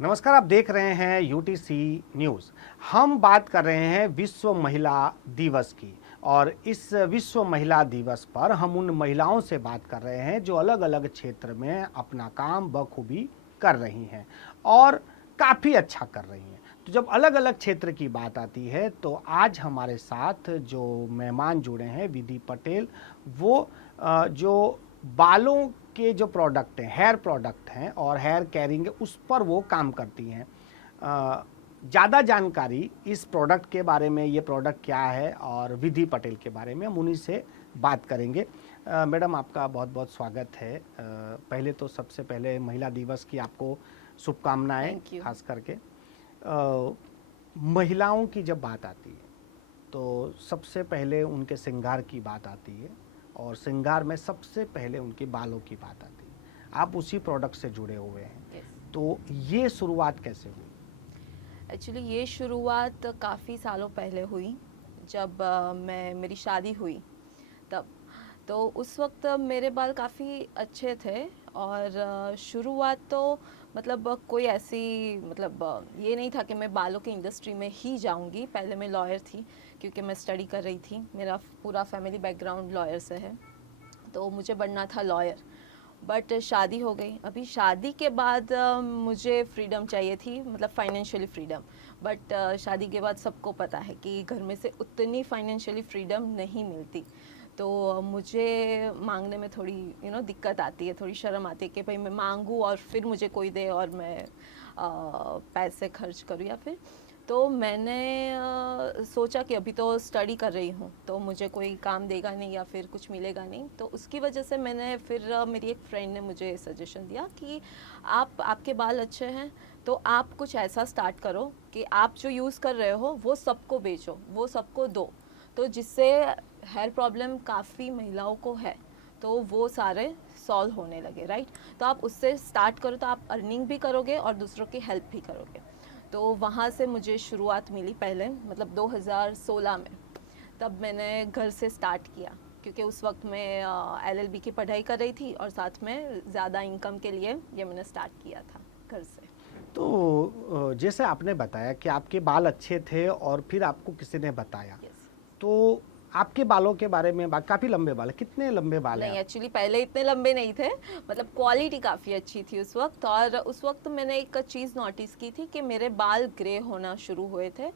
नमस्कार, आप देख रहे हैं यूटीसी न्यूज़। हम बात कर रहे हैं विश्व महिला दिवस की और इस विश्व महिला दिवस पर हम उन महिलाओं से बात कर रहे हैं जो अलग अलग क्षेत्र में अपना काम बखूबी कर रही हैं और काफ़ी अच्छा कर रही हैं। तो जब अलग अलग क्षेत्र की बात आती है तो आज हमारे साथ जो मेहमान जुड़े हैं विधि पटेल, वो जो बालों के जो प्रोडक्ट हैं, हेयर प्रोडक्ट हैं और हेयर केयरिंग उस पर वो काम करती हैं। ज़्यादा जानकारी इस प्रोडक्ट के बारे में, ये प्रोडक्ट क्या है और विधि पटेल के बारे में हम उन्हीं से बात करेंगे। मैडम, आपका बहुत बहुत स्वागत है। पहले तो सबसे पहले महिला दिवस की आपको शुभकामनाएं। खास करके महिलाओं की जब बात आती है तो सबसे पहले उनके श्रृंगार की बात आती है और श्रृंगार में सबसे पहले उनके बालों की बात आती है। आप उसी प्रोडक्ट से जुड़े हुए हैं। तो ये शुरुआत कैसे हुई? एक्चुअली ये शुरुआत काफ़ी सालों पहले हुई जब मेरी शादी हुई तब। तो उस वक्त मेरे बाल काफ़ी अच्छे थे और शुरुआत तो मतलब कोई ऐसी ये नहीं था कि मैं बालों की इंडस्ट्री में ही जाऊंगी। पहले मैं लॉयर थी क्योंकि मैं स्टडी कर रही थी। मेरा पूरा फैमिली बैकग्राउंड लॉयर से है, तो मुझे बनना था लॉयर। बट शादी हो गई। अभी शादी के बाद मुझे फ्रीडम चाहिए थी, मतलब फाइनेंशियली फ्रीडम। बट शादी के बाद सबको पता है कि घर में से उतनी फाइनेंशियली फ्रीडम नहीं मिलती। तो मुझे मांगने में थोड़ी दिक्कत आती है, थोड़ी शर्म आती है कि भाई मैं मांगूँ और फिर मुझे कोई दे और मैं पैसे खर्च करूँ या फिर। तो मैंने सोचा कि अभी तो स्टडी कर रही हूँ तो मुझे कोई काम देगा नहीं या फिर कुछ मिलेगा नहीं। तो उसकी वजह से मैंने फिर मेरी एक फ्रेंड ने मुझे सजेशन दिया कि आपके बाल अच्छे हैं तो आप कुछ ऐसा स्टार्ट करो कि आप जो यूज़ कर रहे हो वो सबको बेचो, वो सबको दो। तो जिससे हेयर प्रॉब्लम काफ़ी महिलाओं को है तो वो सारे सॉल्व होने लगे, राइट। तो आप उससे स्टार्ट करो तो आप अर्निंग भी करोगे और दूसरों की हेल्प भी करोगे। तो वहाँ से मुझे शुरुआत मिली पहले, मतलब 2016 में। तब मैंने घर से स्टार्ट किया क्योंकि उस वक्त मैं LLB की पढ़ाई कर रही थी और साथ में ज़्यादा इनकम के लिए ये मैंने स्टार्ट किया था घर से। तो जैसे आपने बताया कि आपके बाल अच्छे थे और फिर आपको किसी ने बताया। तो आपके बालों के बारे में काफ़ी लंबे बाल, कितने लंबे बाल हैं? नहीं, एक्चुअली पहले इतने लंबे नहीं थे, मतलब क्वालिटी काफ़ी अच्छी थी उस वक्त। और उस वक्त मैंने एक चीज़ नोटिस की थी कि मेरे बाल ग्रे होना शुरू हुए थे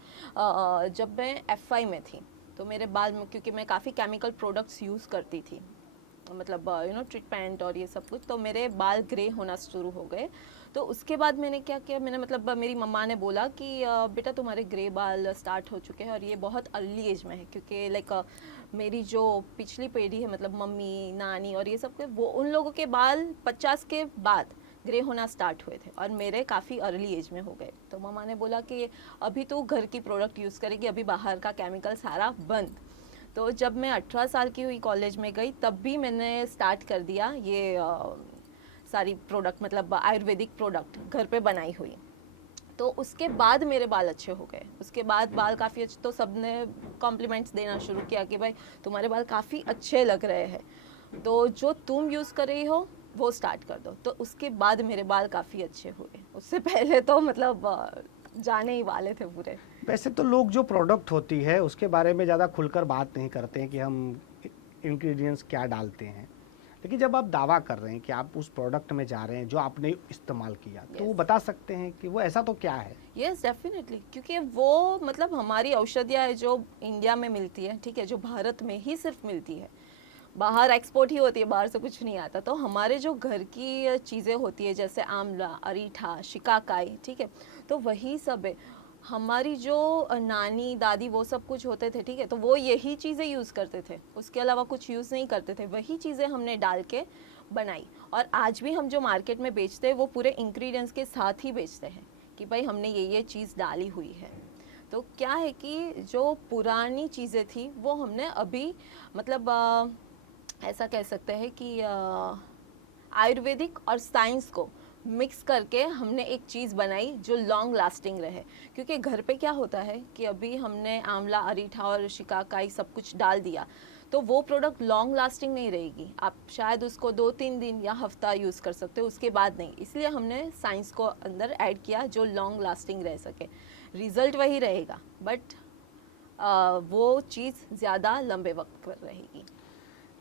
जब मैं FI में थी। तो मेरे बाल में, क्योंकि मैं काफ़ी केमिकल प्रोडक्ट्स यूज़ करती थी, मतलब ट्रीटमेंट और ये सब कुछ, तो मेरे बाल ग्रे होना शुरू हो गए। तो उसके बाद मैंने क्या किया, मैंने मेरी मम्मा ने बोला कि बेटा तुम्हारे ग्रे बाल स्टार्ट हो चुके हैं और ये बहुत अर्ली एज में है। क्योंकि मेरी जो पिछली पीढ़ी है, मतलब मम्मी, नानी और ये सब के, वो उन लोगों के बाल 50 के बाद ग्रे होना स्टार्ट हुए थे और मेरे काफ़ी अर्ली एज में हो गए। तो मम्मा ने बोला कि अभी तो घर की प्रोडक्ट यूज़ करेगी, अभी बाहर का केमिकल सारा बंद। तो जब मैं 18 साल की हुई, कॉलेज में गई, तब भी मैंने स्टार्ट कर दिया ये सारी प्रोडक्ट, मतलब आयुर्वेदिक प्रोडक्ट घर पे बनाई हुई। तो उसके बाद मेरे बाल अच्छे हो गए। उसके बाद बाल काफ़ी अच्छे, तो सब ने कॉम्प्लीमेंट्स देना शुरू किया कि भाई तुम्हारे बाल काफ़ी अच्छे लग रहे हैं, तो जो तुम यूज़ कर रही हो वो स्टार्ट कर दो। तो उसके बाद मेरे बाल काफ़ी अच्छे हुए। उससे पहले तो मतलब जाने ही वाले थे पूरे। वैसे तो लोग जो प्रोडक्ट होती है उसके बारे में ज़्यादा खुलकर बात नहीं करते हैं कि हम इंग्रेडिएंट्स क्या डालते हैं, लेकिन जब आप दावा कर रहे हैं कि आप उस प्रोडक्ट में जा रहे हैं जो आपने इस्तेमाल किया, तो वो बता सकते हैं कि वो ऐसा तो क्या है? Yes, definitely. क्योंकि वो मतलब हमारी औषधियाँ है जो इंडिया में मिलती है, ठीक है, जो भारत में ही सिर्फ मिलती है, बाहर एक्सपोर्ट ही होती है, बाहर से कुछ नहीं आता। तो हमारे जो घर की चीज़ें होती है जैसे आंवला, अरीठा, शिकाकाई, ठीक है, तो वही सब है। हमारी जो नानी दादी वो सब कुछ होते थे, ठीक है, तो वो यही चीज़ें यूज़ करते थे, उसके अलावा कुछ यूज़ नहीं करते थे। वही चीज़ें हमने डाल के बनाई और आज भी हम जो मार्केट में बेचते हैं वो पूरे इंग्रेडिएंट्स के साथ ही बेचते हैं कि भाई हमने ये चीज़ डाली हुई है। तो क्या है कि जो पुरानी चीज़ें थी वो हमने अभी मतलब ऐसा कह सकते हैं कि आयुर्वेदिक और साइंस को मिक्स करके हमने एक चीज़ बनाई जो लॉन्ग लास्टिंग रहे। क्योंकि घर पे क्या होता है कि अभी हमने आंवला, अरीठा और शिकाकाई सब कुछ डाल दिया, तो वो प्रोडक्ट लॉन्ग लास्टिंग नहीं रहेगी, आप शायद उसको 2-3 दिन या हफ्ता यूज़ कर सकते हो, उसके बाद नहीं। इसलिए हमने साइंस को अंदर ऐड किया जो लॉन्ग लास्टिंग रह सके। रिजल्ट वही रहेगा बट वो चीज़ ज़्यादा लंबे वक्त पर रहेगी।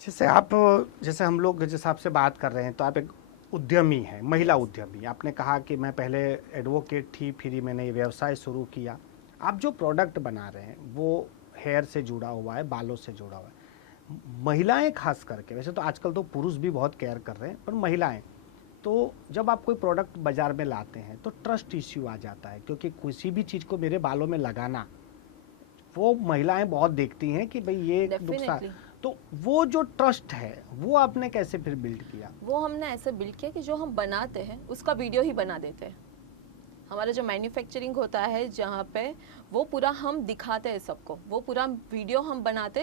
जैसे हम लोग जिस हिसाब से बात कर रहे हैं, तो आप एक उद्यमी हैं, महिला उद्यमी। आपने कहा कि मैं पहले एडवोकेट थी, फिर मैंने ये व्यवसाय शुरू किया। आप जो प्रोडक्ट बना रहे हैं वो हेयर से जुड़ा हुआ है, बालों से जुड़ा हुआ है। महिलाएं खास करके, वैसे तो आजकल तो पुरुष भी बहुत केयर कर रहे हैं, पर महिलाएं तो जब आप कोई प्रोडक्ट बाजार में लाते हैं तो ट्रस्ट इश्यू आ जाता है, क्योंकि किसी भी चीज़ को मेरे बालों में लगाना वो महिलाएं बहुत देखती हैं कि भाई ये नुकसान। Definitely. तो वो जो ट्रस्ट है वो आपने कैसे फिर बिल्ड किया? वो हमने ऐसे बिल्ड किया कि जो हम बनाते हैं उसका वीडियो ही बना देते हैं। हमारा जो मैन्युफैक्चरिंग होता है जहाँ पे वो पूरा हम दिखाते हैं सबको, वो पूरा वीडियो हम बनाते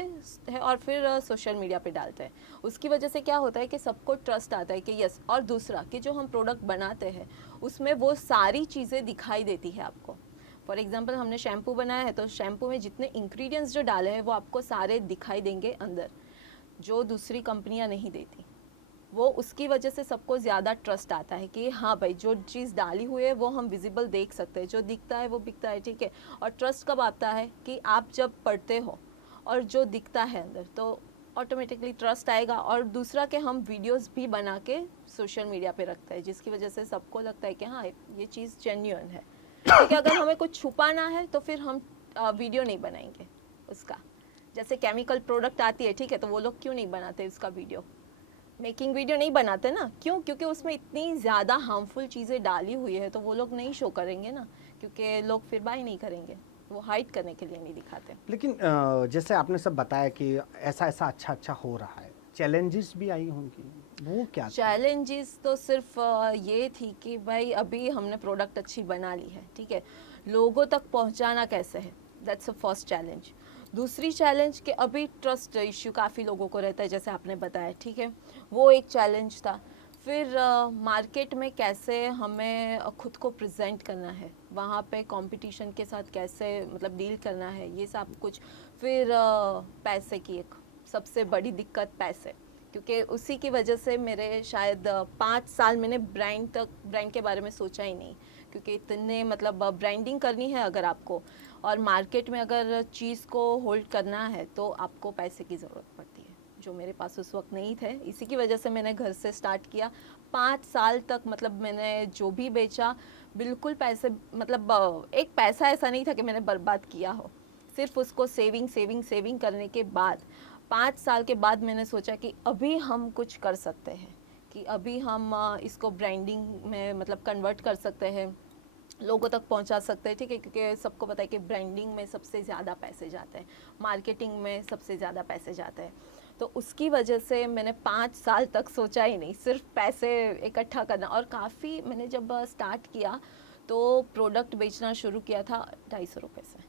हैं और फिर सोशल मीडिया पे डालते हैं। उसकी वजह से क्या होता है कि सबको ट्रस्ट आता है कि यस। और दूसरा कि जो हम प्रोडक्ट बनाते हैं उसमें वो सारी चीज़ें दिखाई देती है आपको। फॉर एग्जांपल हमने शैम्पू बनाया है तो शैम्पू में जितने इंग्रेडिएंट्स जो डाले हैं वो आपको सारे दिखाई देंगे अंदर, जो दूसरी कंपनियां नहीं देती। वो उसकी वजह से सबको ज़्यादा ट्रस्ट आता है कि हाँ भाई जो चीज़ डाली हुई है वो हम विजिबल देख सकते हैं, जो दिखता है वो बिकता है, ठीक है। और ट्रस्ट कब आता है कि आप जब पढ़ते हो और जो दिखता है अंदर तो ऑटोमेटिकली ट्रस्ट आएगा। और दूसरा कि हम वीडियोस भी बना के सोशल मीडिया पे रखते हैं, जिसकी वजह से सबको लगता है कि हाँ ये चीज़ जेन्युइन है। ठीक है, अगर हमें कुछ छुपाना है तो फिर हम वीडियो नहीं बनाएंगे उसका। जैसे केमिकल प्रोडक्ट आती है, ठीक है, तो वो लोग क्यों नहीं बनाते उसका वीडियो, मेकिंग वीडियो नहीं बनाते ना, क्यों? क्योंकि उसमें इतनी ज़्यादा हार्मफुल चीज़ें डाली हुई है तो वो लोग नहीं शो करेंगे ना, क्योंकि लोग फिर बाय नहीं करेंगे, वो हाइड करने के लिए नहीं दिखाते। लेकिन जैसे आपने सब बताया कि ऐसा ऐसा अच्छा हो रहा है, चैलेंजेस भी आई होंगी, वो क्या थी? चैलेंजेस तो सिर्फ ये थी कि भाई अभी हमने प्रोडक्ट अच्छी बना ली है, ठीक है, लोगों तक पहुंचाना कैसे है, दैट्स अ फर्स्ट चैलेंज। दूसरी चैलेंज कि अभी ट्रस्ट इश्यू काफ़ी लोगों को रहता है, जैसे आपने बताया, ठीक है, वो एक चैलेंज था। फिर मार्केट में कैसे हमें खुद को प्रेजेंट करना है, वहाँ पे कंपटीशन के साथ कैसे मतलब डील करना है, ये सब कुछ। फिर पैसे की एक सबसे बड़ी दिक्कत, पैसे, क्योंकि उसी की वजह से मेरे शायद 5 साल मैंने ब्रांड के बारे में सोचा ही नहीं, क्योंकि इतने मतलब ब्रांडिंग करनी है अगर आपको, और मार्केट में अगर चीज़ को होल्ड करना है तो आपको पैसे की ज़रूरत पड़ती है, जो मेरे पास उस वक्त नहीं थे। इसी की वजह से मैंने घर से स्टार्ट किया। 5 साल तक मतलब मैंने जो भी बेचा बिल्कुल पैसे, मतलब एक पैसा ऐसा नहीं था कि मैंने बर्बाद किया हो, सिर्फ उसको सेविंग करने के बाद 5 साल के बाद मैंने सोचा कि अभी हम कुछ कर सकते हैं, कि अभी हम इसको ब्रांडिंग में मतलब कन्वर्ट कर सकते हैं, लोगों तक पहुंचा सकते हैं, ठीक है, क्योंकि सबको पता है कि ब्रांडिंग में सबसे ज़्यादा पैसे जाते हैं, मार्केटिंग में सबसे ज़्यादा पैसे जाते हैं। तो उसकी वजह से मैंने 5 साल तक सोचा ही नहीं, सिर्फ पैसे इकट्ठा करना। और काफ़ी मैंने जब स्टार्ट किया तो प्रोडक्ट बेचना शुरू किया था 250 रुपये से,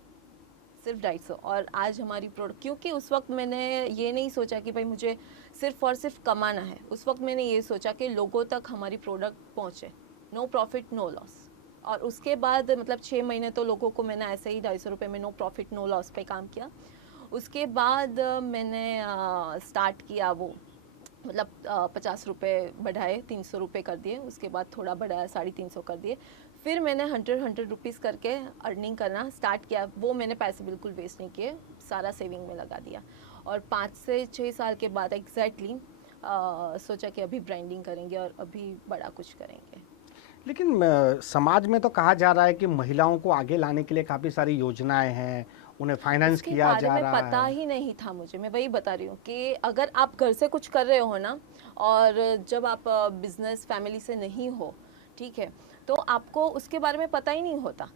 सिर्फ 250। और आज हमारी प्रोडक्ट, क्योंकि उस वक्त मैंने ये नहीं सोचा कि भाई मुझे सिर्फ और सिर्फ कमाना है, उस वक्त मैंने ये सोचा कि लोगों तक हमारी प्रोडक्ट पहुँचे, नो प्रॉफिट नो लॉस। और उसके बाद मतलब 6 महीने तो लोगों को मैंने ऐसे ही 250 रुपये में नो प्रॉफिट नो लॉस पे काम किया। उसके बाद मैंने स्टार्ट किया वो मतलब 50 रुपये बढ़ाए, 300 रुपये कर दिए, उसके बाद थोड़ा बढ़ाया 350 कर दिए, फिर मैंने 100 रुपीज़ करके अर्निंग करना स्टार्ट किया। वो मैंने पैसे बिल्कुल वेस्ट नहीं किए, सारा सेविंग में लगा दिया। और 5 से 6 साल के बाद एग्जैक्टली सोचा कि अभी ब्रांडिंग करेंगे और अभी बड़ा कुछ करेंगे। लेकिन समाज में तो कहा जा रहा है कि महिलाओं को आगे लाने के लिए काफ़ी सारी योजनाएं हैं, उन्हें फाइनेंस किया जा रहा है। पता ही नहीं था मुझे, मैं वही बता रही हूँ कि अगर आप घर से कुछ कर रहे हो ना, और जब आप बिजनेस फैमिली से नहीं हो, ठीक है, तो आपको उसके बारे में पता ही नहीं होता।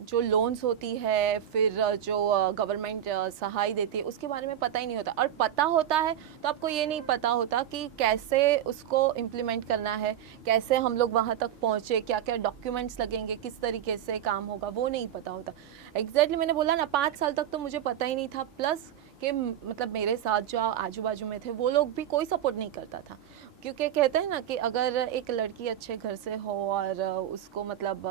जो लोन्स होती है, फिर जो गवर्नमेंट सहाय देती है, उसके बारे में पता ही नहीं होता। और पता होता है तो आपको ये नहीं पता होता कि कैसे उसको इम्प्लीमेंट करना है, कैसे हम लोग वहाँ तक पहुँचे, क्या क्या डॉक्यूमेंट्स लगेंगे, किस तरीके से काम होगा, वो नहीं पता होता। एग्जैक्टली मैंने बोला ना, 5 साल तक तो मुझे पता ही नहीं था। प्लस कि मतलब मेरे साथ जो आजू बाजू में थे वो लोग भी कोई सपोर्ट नहीं करता था। क्योंकि कहते हैं ना कि अगर एक लड़की अच्छे घर से हो और उसको मतलब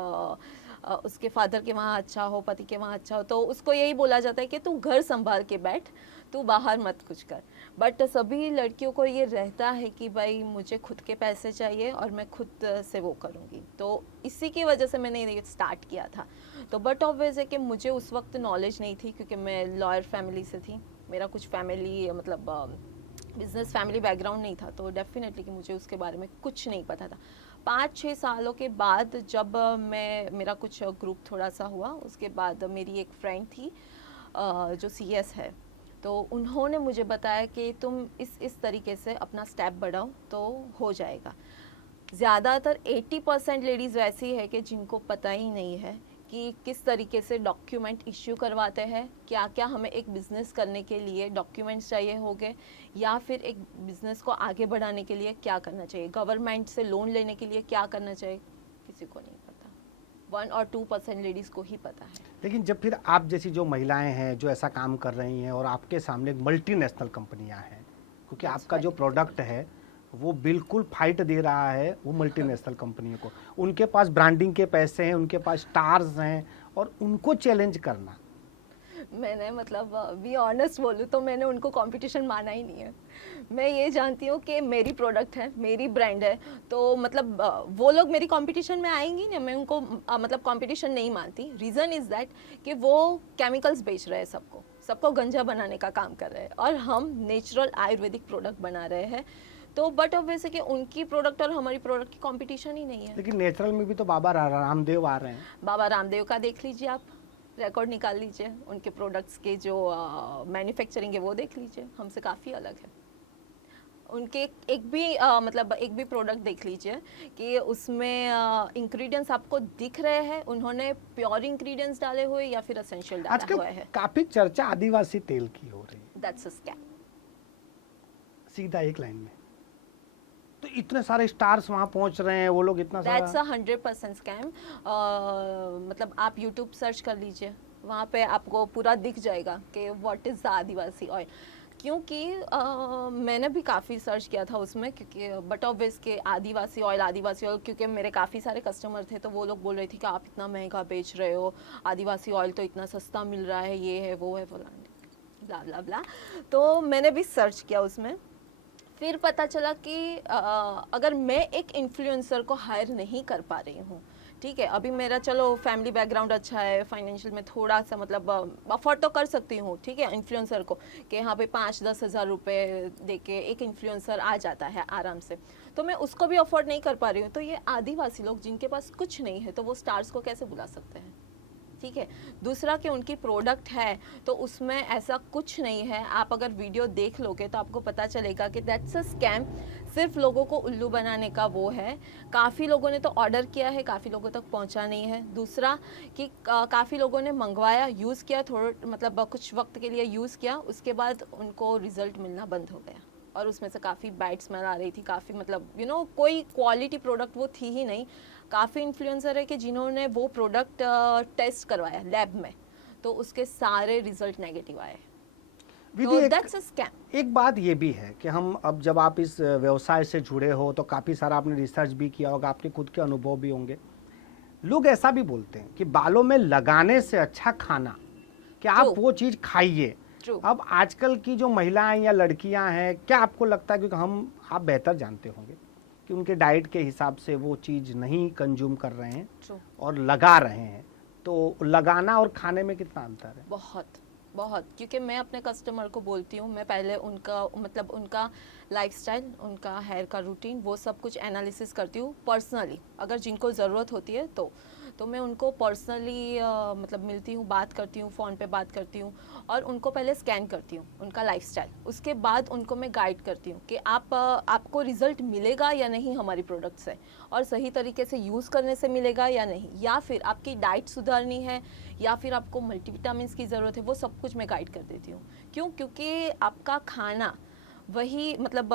उसके फादर के वहाँ अच्छा हो, पति के वहाँ अच्छा हो, तो उसको यही बोला जाता है कि तू घर संभाल के बैठ, तू बाहर मत कुछ कर। बट सभी लड़कियों को ये रहता है कि भाई मुझे खुद के पैसे चाहिए और मैं खुद से वो करूँगी, तो इसी की वजह से मैंने ये स्टार्ट किया था। तो बट ऑब्वियस है कि मुझे उस वक्त नॉलेज नहीं थी, क्योंकि मैं लॉयर फैमिली से थी, मेरा कुछ फैमिली मतलब बिजनेस फैमिली बैकग्राउंड नहीं था, तो डेफिनेटली कि मुझे उसके बारे में कुछ नहीं पता था। 5-6 सालों के बाद जब मेरा कुछ ग्रुप थोड़ा सा हुआ, उसके बाद मेरी एक फ्रेंड थी जो सीएस है, तो उन्होंने मुझे बताया कि तुम इस तरीके से अपना स्टेप बढ़ाओ तो हो जाएगा। ज़्यादातर 80% लेडीज़ वैसी है कि जिनको पता ही नहीं है कि किस तरीके से डॉक्यूमेंट इश्यू करवाते हैं, क्या क्या हमें एक बिज़नेस करने के लिए डॉक्यूमेंट्स चाहिए होंगे, या फिर एक बिज़नेस को आगे बढ़ाने के लिए क्या करना चाहिए, गवर्नमेंट से लोन लेने के लिए क्या करना चाहिए, किसी को नहीं पता। 1 और 2% लेडीज़ को ही पता है। लेकिन जब फिर आप जैसी जो महिलाएं हैं जो ऐसा काम कर रही हैं और आपके सामने मल्टीनेशनल कंपनियां हैं, क्योंकि आपका जो प्रोडक्ट है वो बिल्कुल फाइट दे रहा है वो मल्टीनेशनल कंपनियों को, उनके पास ब्रांडिंग के पैसे हैं, उनके पास स्टार्स हैं, और उनको चैलेंज करना। मैंने मतलब बी ऑनेस्ट बोलूँ तो मैंने उनको कंपटीशन माना ही नहीं है। मैं ये जानती हूँ कि मेरी प्रोडक्ट है, मेरी ब्रांड है, तो मतलब वो लोग मेरी कंपटीशन में आएंगी ना, मैं उनको मतलब कंपटीशन नहीं मानती। रीज़न इज़ दैट कि वो केमिकल्स बेच रहे हैं, सबको गंजा बनाने का काम कर रहे हैं, और हम नेचुरल आयुर्वेदिक प्रोडक्ट बना रहे हैं। तो बट ऑब्वियस है कि उनकी प्रोडक्ट और हमारी प्रोडक्ट की कंपटीशन ही नहीं है। लेकिन नेचुरल में भी तो बाबा रामदेव आ रहे हैं। बाबा रामदेव का देख लीजिए, आप रिकॉर्ड निकाल लीजिए, उनके प्रोडक्ट्स के जो मैन्युफैक्चरिंग है वो देख लीजिए, हमसे काफ़ी अलग है। उनके एक भी प्रोडक्ट देख लीजिए कि उसमें इंग्रेडिएंट्स आपको दिख रहे हैं, उन्होंने प्योर इंग्रेडिएंट्स डाले हुए या फिर एसेंशियल डाला हुआ है। काफी चर्चा आदिवासी तेल की हो रही है। That's a scam. सीधा एक लाइन में तो इतने सारे स्टार्स वहां पहुंच रहे हैं, वो लोग इतना सारा। That's a 100% scam. मतलब आप यूट्यूब सर्च कर लीजिए, वहाँ पे आपको पूरा दिख जाएगा कि what is the Adivasi oil. क्योंकि मैंने भी काफ़ी सर्च किया था उसमें, क्योंकि बट ऑब्वियस के आदिवासी ऑयल, क्योंकि मेरे काफ़ी सारे कस्टमर थे, तो वो लोग बोल रहे थे कि आप इतना महंगा बेच रहे हो, आदिवासी ऑयल तो इतना सस्ता मिल रहा है, ये है वो है ब्ला ब्ला ब्ला। तो मैंने भी सर्च किया उसमें, फिर पता चला कि अगर मैं एक इन्फ्लुएंसर को हायर नहीं कर पा रही हूँ, ठीक है, अभी मेरा चलो फैमिली बैकग्राउंड अच्छा है, फाइनेंशियल में थोड़ा सा मतलब अफोर्ड तो कर सकती हूँ, ठीक है, इन्फ्लुएंसर को कि यहाँ पे 5-10 हज़ार रुपये दे के एक इन्फ्लुएंसर आ जाता है आराम से, तो मैं उसको भी अफोर्ड नहीं कर पा रही हूँ। तो ये आदिवासी लोग जिनके पास कुछ नहीं है, तो वो स्टार्स को कैसे बुला सकते हैं, ठीक है। दूसरा कि उनकी प्रोडक्ट है तो उसमें ऐसा कुछ नहीं है, आप अगर वीडियो देख लोगे तो आपको पता चलेगा कि दैट्स अ स्कैम, सिर्फ लोगों को उल्लू बनाने का वो है। काफ़ी लोगों ने तो ऑर्डर किया है, काफ़ी लोगों तक पहुंचा नहीं है। दूसरा कि काफ़ी लोगों ने मंगवाया, यूज़ किया, थोड़ा मतलब कुछ वक्त के लिए यूज़ किया, उसके बाद उनको रिजल्ट मिलना बंद हो गया, और उसमें से काफ़ी बैड स्मेल आ रही थी, काफ़ी मतलब कोई क्वालिटी प्रोडक्ट वो थी ही नहीं। काफ़ी इन्फ्लुएंसर है कि जिन्होंने वो प्रोडक्ट टेस्ट करवाया लैब में, तो उसके सारे रिजल्ट नेगेटिव आए। तो दैट्स अ स्कैम। एक बात ये भी है कि हम अब जब आप इस व्यवसाय से जुड़े हो तो काफ़ी सारा आपने रिसर्च भी किया होगा, आपके खुद के अनुभव भी होंगे। लोग ऐसा भी बोलते हैं कि बालों में लगाने से अच्छा खाना, कि आप वो चीज़ खाइए। अब आजकल की जो महिलाएं या लड़कियां हैं, क्या आपको लगता है, क्योंकि आप बेहतर जानते होंगे कि उनके डाइट के हिसाब से वो चीज़ नहीं कंज्यूम कर रहे हैं और लगा रहे हैं, तो लगाना और खाने में कितना अंतर है? बहुत, क्योंकि मैं अपने कस्टमर को बोलती हूँ, मैं पहले उनका लाइफस्टाइल, उनका हेयर का रूटीन, वो सब कुछ एनालिसिस करती हूँ पर्सनली। अगर जिनको ज़रूरत होती है तो मैं उनको पर्सनली मतलब मिलती हूँ, बात करती हूँ, फ़ोन पे बात करती हूँ, और उनको पहले स्कैन करती हूँ उनका लाइफस्टाइल। उसके बाद उनको मैं गाइड करती हूँ कि आपको रिज़ल्ट मिलेगा या नहीं हमारी प्रोडक्ट से, और सही तरीके से यूज़ करने से मिलेगा या नहीं, या फिर आपकी डाइट सुधारनी है, या फिर आपको मल्टीविटामिन्स की ज़रूरत है, वो सब कुछ मैं गाइड कर देती हूँ। क्यों? क्योंकि आपका खाना वही मतलब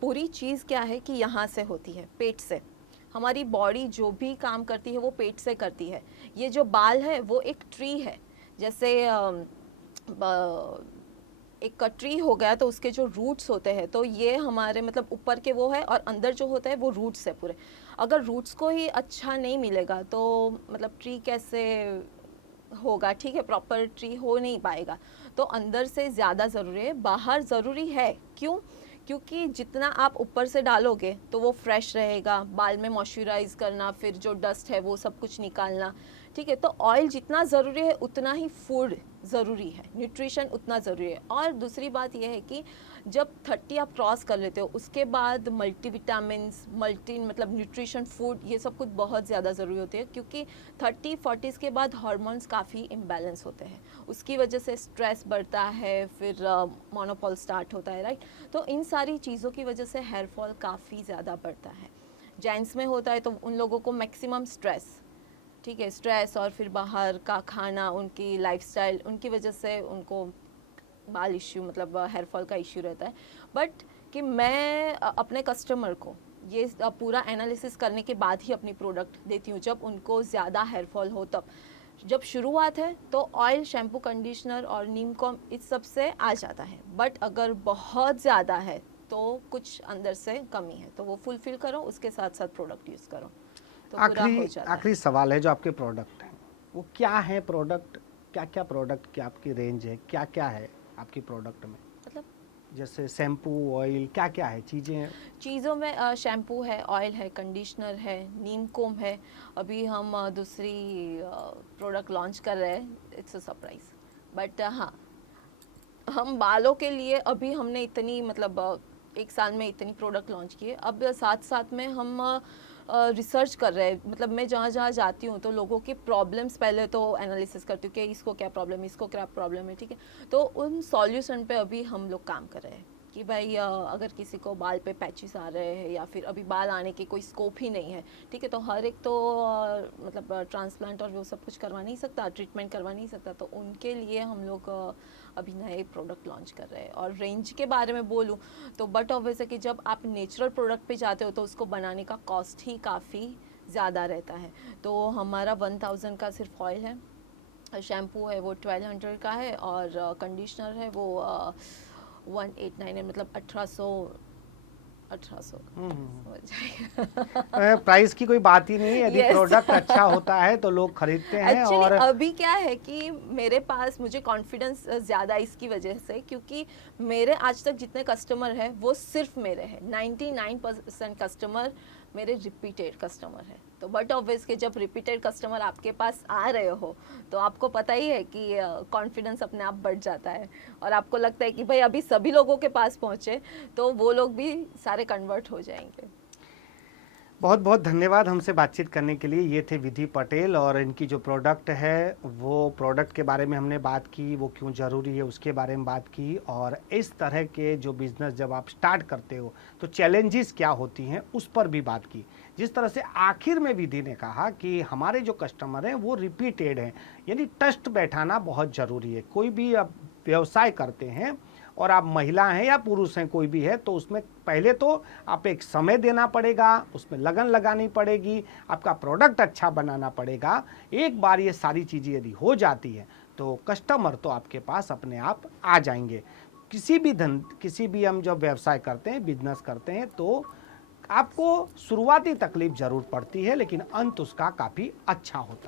पूरी चीज़ क्या है कि यहाँ से होती है, पेट से। हमारी बॉडी जो भी काम करती है वो पेट से करती है। ये जो बाल है वो एक ट्री है, जैसे एक ट्री हो गया तो उसके जो रूट्स होते हैं, तो ये हमारे मतलब ऊपर के वो है और अंदर जो होता है वो रूट्स है पूरे। अगर रूट्स को ही अच्छा नहीं मिलेगा तो मतलब ट्री कैसे होगा, ठीक है, प्रॉपर ट्री हो नहीं पाएगा। तो अंदर से ज़्यादा ज़रूरी है, बाहर ज़रूरी है। क्यों? क्योंकि जितना आप ऊपर से डालोगे तो वो फ्रेश रहेगा, बाल में मॉइस्चराइज करना, फिर जो डस्ट है वो सब कुछ निकालना, ठीक है। तो ऑयल जितना ज़रूरी है उतना ही फूड ज़रूरी है, न्यूट्रिशन उतना ज़रूरी है। और दूसरी बात यह है कि जब 30 आप क्रॉस कर लेते हो उसके बाद मल्टीविटामिन्स, मतलब न्यूट्रिशन फूड, ये सब कुछ बहुत ज़्यादा ज़रूरी होती है, क्योंकि 30-40 के बाद हार्मोन्स काफ़ी इम्बैलेंस होते हैं, उसकी वजह से स्ट्रेस बढ़ता है, फिर मोनोपॉल स्टार्ट होता है, राइट। तो इन सारी चीज़ों की वजह से हेयर फॉल काफ़ी ज़्यादा बढ़ता है। जेंट्स में होता है तो उन लोगों को मैक्सिमम स्ट्रेस, ठीक है, स्ट्रेस और फिर बाहर का खाना, उनकी लाइफस्टाइल, उनकी वजह से उनको बाल इश्यू मतलब हेयर फॉल का इश्यू रहता है। बट कि मैं अपने कस्टमर को ये पूरा एनालिसिस करने के बाद ही अपनी प्रोडक्ट देती हूँ, जब उनको ज़्यादा हेयर फॉल हो तब। जब शुरुआत है तो ऑयल, शैम्पू, कंडीशनर और नीम कॉम इस सब से आ जाता है। बट अगर बहुत ज़्यादा है तो कुछ अंदर से कमी है तो वो फुलफिल करो, उसके साथ साथ प्रोडक्ट यूज़ करो तो पूरा हो जाता है। आखिरी सवाल है, जो आपके प्रोडक्ट हैं वो क्या है? प्रोडक्ट क्या क्या, प्रोडक्ट की आपकी रेंज है, क्या क्या है आपकी प्रोडक्ट में? मतलब जैसे शैम्पू, ऑयल, क्या क्या है चीज़ें? चीज़ों में शैम्पू है, ऑयल है, कंडीशनर है, नीम कोम है। अभी हम दूसरी प्रोडक्ट लॉन्च कर रहे हैं, इट्स अ सरप्राइज। बट हाँ, हम बालों के लिए अभी हमने इतनी मतलब एक साल में इतनी प्रोडक्ट लॉन्च किए। अब साथ साथ में हम रिसर्च कर रहे हैं, मतलब मैं जहाँ जहाँ जाती हूँ तो लोगों की प्रॉब्लम्स पहले तो एनालिसिस करती हूँ कि इसको क्या प्रॉब्लम है, इसको क्या प्रॉब्लम है, ठीक है। तो उन सॉल्यूशन पे अभी हम लोग काम कर रहे हैं कि भाई अगर किसी को बाल पे पैचेस आ रहे हैं या फिर अभी बाल आने की कोई स्कोप ही नहीं है, ठीक है, तो हर एक तो मतलब ट्रांसप्लांट और वो सब कुछ करवा नहीं सकता, ट्रीटमेंट करवा नहीं सकता, तो उनके लिए हम लोग अभी नए प्रोडक्ट लॉन्च कर रहे हैं। और रेंज के बारे में बोलूँ तो बट ऑब्वियस है कि जब आप नेचुरल प्रोडक्ट पे जाते हो तो उसको बनाने का कॉस्ट ही काफ़ी ज़्यादा रहता है। तो हमारा 1000 का सिर्फ ऑयल है, शैम्पू है वो 1200 का है, और कंडीशनर है वो 189 है, मतलब 1800 समझ जाइए। प्राइस की कोई बात ही नहीं, यदि Yes. प्रोडक्ट अच्छा होता है तो लोग खरीदते हैं। एक्चुअली और अभी क्या है कि मेरे पास मुझे कॉन्फिडेंस ज़्यादा इसकी वजह से, क्योंकि मेरे आज तक जितने कस्टमर हैं वो सिर्फ मेरे हैं, 99% कस्टमर मेरे रिपीटेड कस्टमर हैं। तो बट ऑब्वियस कि जब रिपीटेड कस्टमर आपके पास आ रहे हो तो आपको पता ही है कि कॉन्फिडेंस अपने आप बढ़ जाता है, और आपको लगता है कि भाई अभी सभी लोगों के पास पहुँचे तो वो लोग भी सारे कन्वर्ट हो जाएंगे। बहुत बहुत धन्यवाद हमसे बातचीत करने के लिए। ये थे विधि पटेल, और इनकी जो प्रोडक्ट है वो प्रोडक्ट के बारे में हमने बात की, वो क्यों ज़रूरी है उसके बारे में बात की, और इस तरह के जो बिज़नेस जब आप स्टार्ट करते हो तो चैलेंजेस क्या होती हैं उस पर भी बात की। जिस तरह से आखिर में विधि ने कहा कि हमारे जो कस्टमर हैं वो रिपीटेड हैं, यानी ट्रस्ट बैठाना बहुत ज़रूरी है। कोई भी आप व्यवसाय करते हैं और आप महिला हैं या पुरुष हैं, कोई भी है, तो उसमें पहले तो आप एक समय देना पड़ेगा, उसमें लगन लगानी पड़ेगी, आपका प्रोडक्ट अच्छा बनाना पड़ेगा। एक बार ये सारी चीज़ें यदि हो जाती है तो कस्टमर तो आपके पास अपने आप आ जाएंगे। किसी भी हम जब व्यवसाय करते हैं, बिजनेस करते हैं, तो आपको शुरुआती तकलीफ ज़रूर पड़ती है, लेकिन अंत उसका काफ़ी अच्छा होता है।